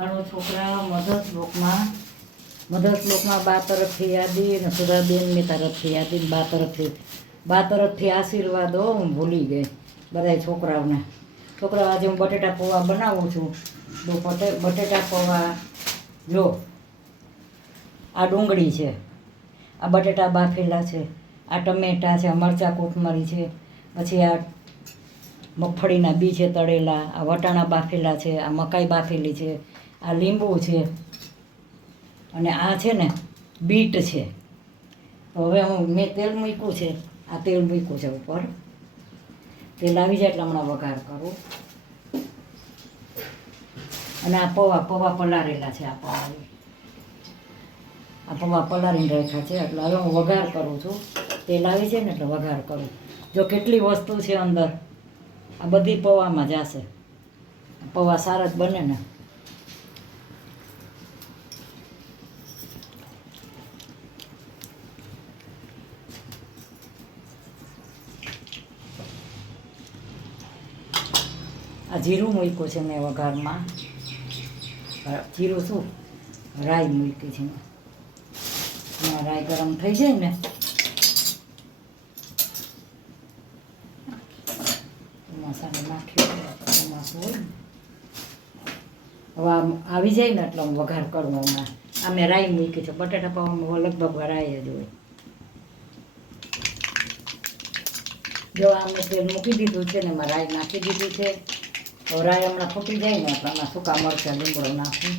મારો છોકરા મધર શ્લોકમાં બા તરફથી યાદી અને સુધાબેનની તરફથી યાદી બા તરફથી આશીર્વાદો હું ભૂલી ગઈ બધા છોકરાઓ આજે હું બટેટા પૌવા બનાવું છું. બટેટા પૌવા જો આ ડુંગળી છે, આ બટેટા બાફેલા છે, આ ટમેટા છે, મરચાં કોથમરી છે, પછી આ મગફળીના બી છે તળેલા, આ વટાણા બાફેલા છે, આ મકાઈ બાફેલી છે, આ લીંબુ છે અને આ છે ને બીટ છે. તો હવે મેં તેલ મૂક્યું છે, આ તેલ મૂક્યું છે ઉપર. તેલ આવી જાય એટલે હમણાં વઘાર કરું. અને આ પૌવા પલાળેલા છે. આ પૌવા પલાળીને રાખ્યા છે એટલે હવે હું વઘાર કરું છું. તેલ આવી જાય ને એટલે વઘાર કરું. જો કેટલી વસ્તુ છે અંદર, આ બધી પૌવામાં જશે. પૌવા સારા જ બને ને. આ જીરું મૂક્યું છે મેં વઘારમાં. જીરું શું, રાઈ મૂકી છે. રાઈ ગરમ થઈ જાય ને મસાલો નાખ્યો ચોમાસું હોય ને. હવે આવી જાય ને એટલે હું વઘાર કરું. હમણાં આ મેં રાઈ મૂકી છે. બટાટા પૌવામાં લગભગ રાઈ જ હોય. જો આ મેં તેલ મૂકી દીધું છે ને એમાં રાઈ નાખી દીધી છે. તો રાઈ હમણાં ફૂટી જાય ને એટલે આમાં સૂકા મરચાં લીમડો નાખું.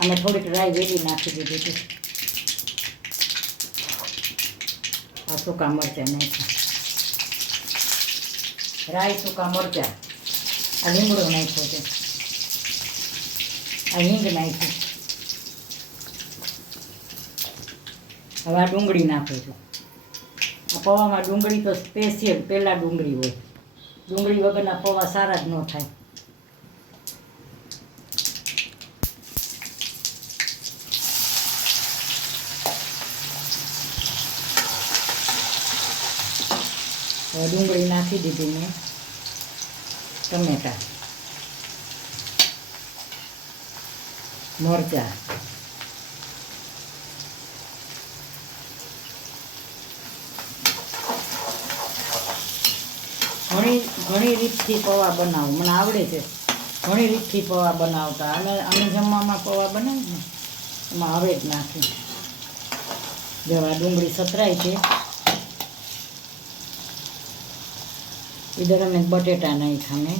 અને થોડીક રાઈ વેલી નાખી દીધી હતી. આ સૂકા મરચાં નાખ્યા. રાઈ સૂકા મરચાં, આ લીમડો નાખ્યો છે, આ હિંગ નાખી. હવે આ ડુંગળી નાખું છું. આ પૌવામાં ડુંગળી તો સ્પેશિયલ પહેલાં ડુંગળી હોય. ડુંગળી વગરના પૌવા સારા જ ન થાય. ડુંગળી નાખી દીધી મેં. ટમેટા, મરચાં, ઘણી રીતથી પૌવા બનાવું. મને આવડે છે ઘણી રીતથી પૌવા બનાવતા. અમે જમવામાં પૌવા બનાવીએ ને એમાં હવે જ નાખી. જેવા ડુંગળી સતરાય છે इधर हमें बटेटा नहीं खाने.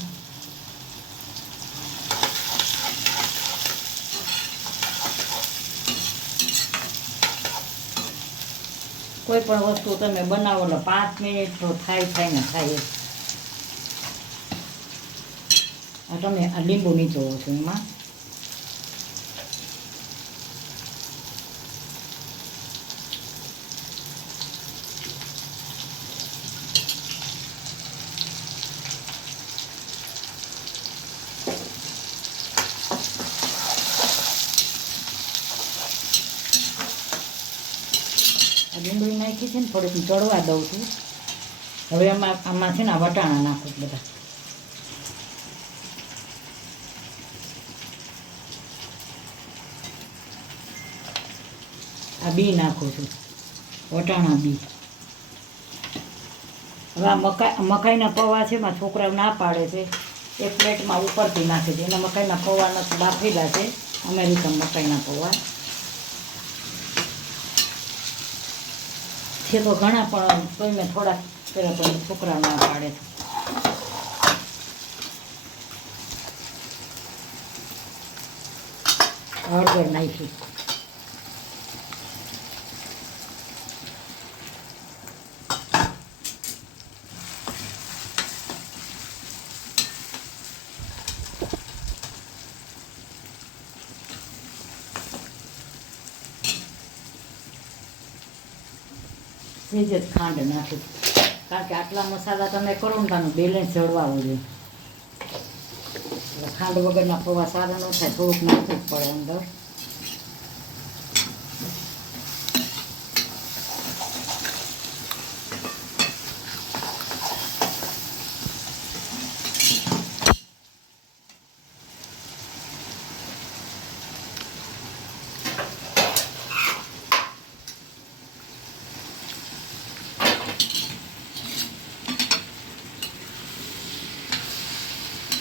कोई पण वस्तु तमे बनावो એટલે 5 મિનિટ તો થાય ને થાય. આ તમે આ લીંબુ નીચોવો છો એમાં. ડુંગળી નાખી છે ને થોડીક ચડવા દઉં છું. હવે આમાં છે ને વટાણા નાખું બધા. આ બી નાખું છું, વટાણા બી. હવે આ મકાઈના પૌવા છે એમાં છોકરાઓ ના પાડે છે. એક પ્લેટમાં ઉપરથી નાખી દે. એના મકાઈના પૌવા નથી બાફેલા છે, અમેરિકન મકાઈના પૌવા છે. તો ઘણા પણ તોય મેં થોડાક પહેલાં પણ છોકરા ના પાડે છે. હળદર નાખી. સેજ જ ખાંડ નાખી. કારણ કે આટલા મસાલા તમે કરો ને તાનું બેલેન્સ જળવાવું જોઈએ. એટલે ખાંડ વગરના પૌવા સારા ન થાય, થોડુંક નાખવું જ પડે અંદર.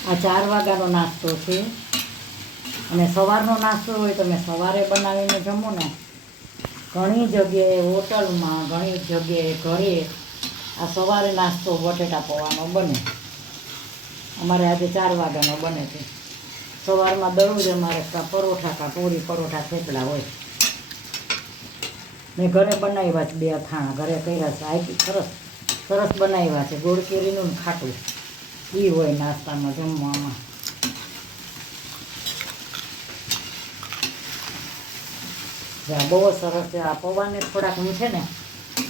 આ 4 વાગ્યાનો નાસ્તો છે, અને સવારનો નાસ્તો હોય તમે સવારે બનાવીને જમો ને. ઘણી જગ્યાએ હોટલમાં, ઘણી જગ્યાએ ઘરે આ સવારે નાસ્તો બટેટા પૌવાનો બને. અમારે આજે 4 વાગ્યાનો બને છે. સવારમાં દરરોજ અમારે પરોઠા કા પૂરી પરોઠા થેપલા હોય. મેં ઘરે બનાવ્યા છે 2 અથાણા, ઘરે કર્યા છે. સરસ સરસ બનાવ્યા છે, ગોળ કેરીનું ખાટું એ હોય નાસ્તામાં જમવામાં. બહુ સરસ છે. આ પૌવાને થોડાક હું છે ને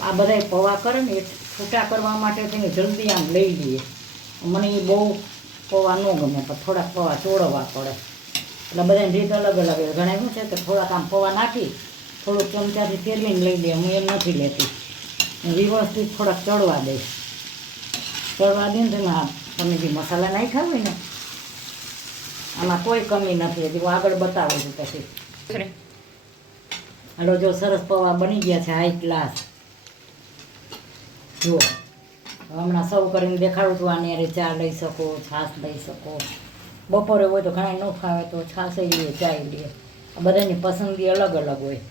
આ બધા પૌવા કરે ને એ છૂટા કરવા માટે થઈને જલ્દી આમ લઈ લઈએ. મને એ બહુ પૌવા ન ગમે, પણ થોડાક પૌવા ચોળવવા પડે. એટલે બધાની રીત અલગ અલગ. ઘણા શું છે કે થોડાક આમ પૌવા નાખી થોડુંક ચમચાથી ફેરવીને લઈ લે. હું એમ નથી લેતી, વ્યવસ્થિત થોડાક ચડવા દઈશ. ચડવા દઈને તમે જે મસાલા નાખ્યા હોય ને આમાં કોઈ કમી નથી. હજી હું આગળ બતાવું છું પછી. હાલો, જો સરસ પૌવા બની ગયા છે હાઈ ક્લાસ. જુઓ, હમણાં સર્વ કરીને દેખાડું છું. આની અરે ચા લઈ શકો, છાશ લઈ શકો. બપોરે હોય તો ઘણા ન ફાવે તો છાશ લે, ચાય લે. આ બધાની પસંદગી અલગ અલગ હોય.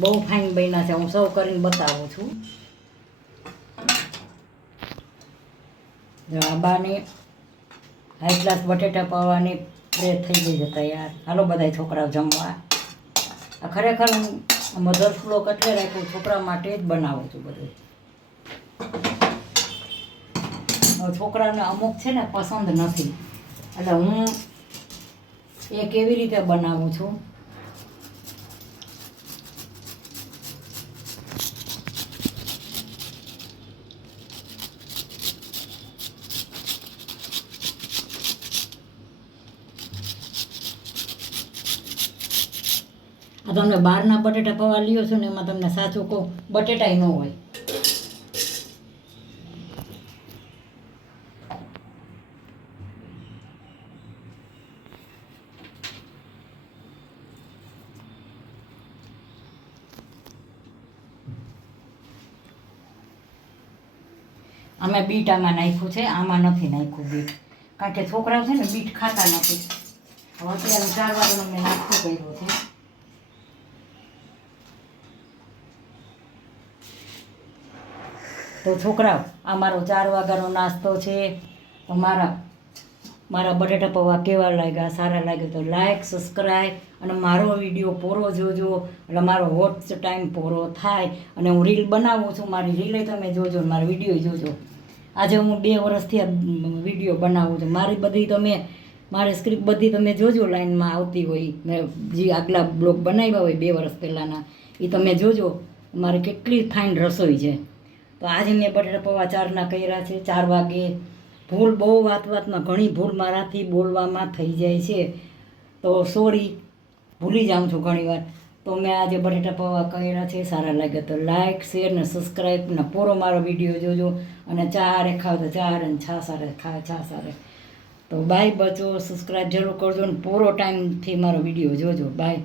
બહુ ફાઇન બન્યા છે. હું સર્વ કરીને બતાવું છું. આ બાની હાઈ ક્લાસ બટેટા પૌવાની પ્લેટ થઈ ગઈ છે તૈયાર. હાલો બધા છોકરાઓ જમવા. આ ખરેખર હું મધર્સ બ્લોક એટલે રાખ્યું, છોકરા માટે જ બનાવું છું બધું. છોકરાને અમુક છે ને પસંદ નથી, એટલે હું એ કેવી રીતે બનાવું છું. આ તમને બહારના બટેટા પૌવા લ્યો છો ને એમાં તમને સાચું કહું બટેટાય ન હોય. અમે બીટ આમાં નાખ્યું છે, આમાં નથી નાખ્યું બીટ, કારણ કે છોકરાઓ છે ને બીટ ખાતા નથી. હવે અત્યારે 4 વાગ્યાનો મેં નાસ્તો કર્યો છે. તો છોકરાઓ, આ મારો 4 વાગ્યાનો નાસ્તો છે. તો મારા બટેટા પૌવા કેવા લાગ્યા, સારા લાગ્યા તો લાઈક, સબસ્ક્રાઈબ અને મારો વિડીયો પૂરો જોજો. એટલે મારો વોચ ટાઈમ પૂરો થાય અને હું રીલ બનાવું છું. મારી રીલે તમે જોજો, મારા વિડીયો જોજો. આજે હું 2 વર્ષથી આ વિડીયો બનાવું છું. મારી સ્ક્રિપ્ટ બધી તમે જોજો, લાઈનમાં આવતી હોય. મેં જે આગલા બ્લોગ બનાવ્યા હોય 2 વર્ષ પહેલાંના એ તમે જોજો. મારી કેટલી ફાઇન રસોઈ છે. તો આજે મેં બટેટા પૌવા 4ના કર્યા છે. 4 વાગે. ભૂલ બહુ વાતમાં ઘણી ભૂલ મારાથી બોલવામાં થઈ જાય છે, તો સોરી, ભૂલી જાઉં છું ઘણીવાર. તો મેં આજે બટેટા પૌવા કર્યા છે. સારા લાગ્યા તો લાઈક, શેર ને સબસ્ક્રાઈબ ને પૂરો મારો વિડીયો જોજો. અને ચા હારે ખાવ તો ચા હારે, છાશ હારે ખાવ છાશ હારે. તો બાય બચો, સબસ્ક્રાઈબ જરૂર કરજો ને પૂરો ટાઈમથી મારો વિડીયો જોજો. બાય.